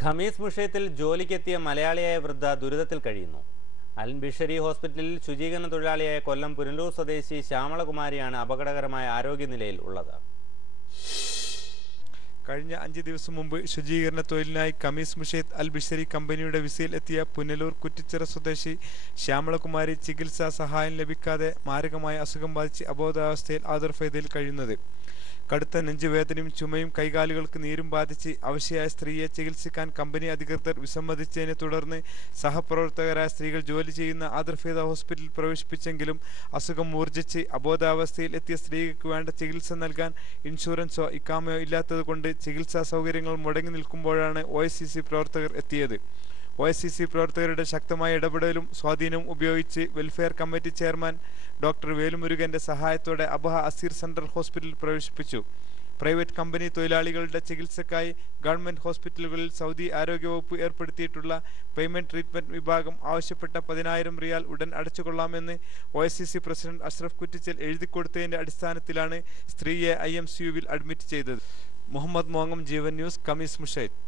ഖമീസ് മുഷയത്തിൽ ജോലിക്കെത്തിയ മലയാളിയായ വൃദ്ധ ദുരിതത്തിൽ കഴിയുന്നു. അൽ ബിഷരി ഹോസ്പിറ്റലിൽ ശുചീകരണ തൊഴിലാളിയായ കൊല്ലം പുനലൂർ സ്വദേശി ശ്യാമളകുമാരിയാണ് അപകടകരമായ ആരോഗ്യനിലയിൽ ഉള്ളത്. കഴിഞ്ഞ 5 ദിവസം മുമ്പ് ശുചീകരണ തൊഴിലിനായി ഖമീസ് മുഷയത്ത് അൽ ബിഷരി കമ്പനിയുടെ വിസയിൽ എത്തിയ പുനലൂർ കുറ്റിച്ചിറ സ്വദേശി ശ്യാമളകുമാരി ചികിത്സാ സഹായം ലഭിക്കാതെ മാരകമായ അസുഖം ബാധിച്ച് അബോധാവസ്ഥയിൽ ആതുർവേദനയിൽ കഴിയുന്നത്. കടുത്ത നെഞ്ചുവേദനയും ചുമയും കൈകാലുകൾക്ക് നീരും ബാധിച്ച് അവശയായ സ്ത്രീയെ ചികിത്സിക്കാൻ കമ്പനി അധികൃതർ വിസമ്മതിച്ചതിനെ തുടർന്ന് സഹപ്രവർത്തകരായ സ്ത്രീകൾ ജോലി ചെയ്യുന്ന ആതുർവേദ ഹോസ്പിറ്റലിൽ പ്രവേശിപ്പിച്ചെങ്കിലും അസുഖം മൂർജിച്ച് അബോധാവസ്ഥയിൽ എത്തിയ സ്ത്രീക്ക് വേണ്ട ചികിത്സ നൽകാൻ ഇൻഷുറൻസോ ഇക്കാമയോ ഇല്ലാത്തതുകൊണ്ട് ചികിത്സാ സൗകര്യങ്ങൾ മുടങ്ങി നിൽക്കുമ്പോഴാണ് OSCC പ്രവർത്തകർ എത്തിയത്. OSCC പ്രവർത്തകരുടെ ശക്തമായ ഇടപെടലും സ്വാധീനവും ഉപയോഗിച്ച് വെൽഫെയർ കമ്മിറ്റി ചെയർമാൻ ഡോക്ടർ വേലുമുരുകന്റെ സഹായത്തോടെ അബഹ അസീർ സെൻട്രൽ ഹോസ്പിറ്റലിൽ പ്രവേശിപ്പിച്ചു. പ്രൈവറ്റ് കമ്പനി തൊഴിലാളികളുടെ ചികിത്സക്കായി ഗവൺമെന്റ് ഹോസ്പിറ്റലുകളിൽ സൗദി ആരോഗ്യവകുപ്പ് ഏർപ്പെടുത്തിയിട്ടുള്ള പേയ്മെന്റ് ട്രീറ്റ്മെന്റ് വിഭാഗം ആവശ്യപ്പെട്ട 10,000 റിയാൽ ഉടൻ അടച്ചുകൊള്ളാമെന്ന് OSCC പ്രസിഡന്റ് അഷ്റഫ് കുറ്റിച്ചൽ എഴുതിക്കൊടുത്തതിന്റെ അടിസ്ഥാനത്തിലാണ് സ്ത്രീയെ IMCUവിൽ അഡ്മിറ്റ് ചെയ്തത്. മുഹമ്മദ് മോങ്ങം, ജീവൻ ന്യൂസ്, ഖമീസ് മുഷയത്ത്.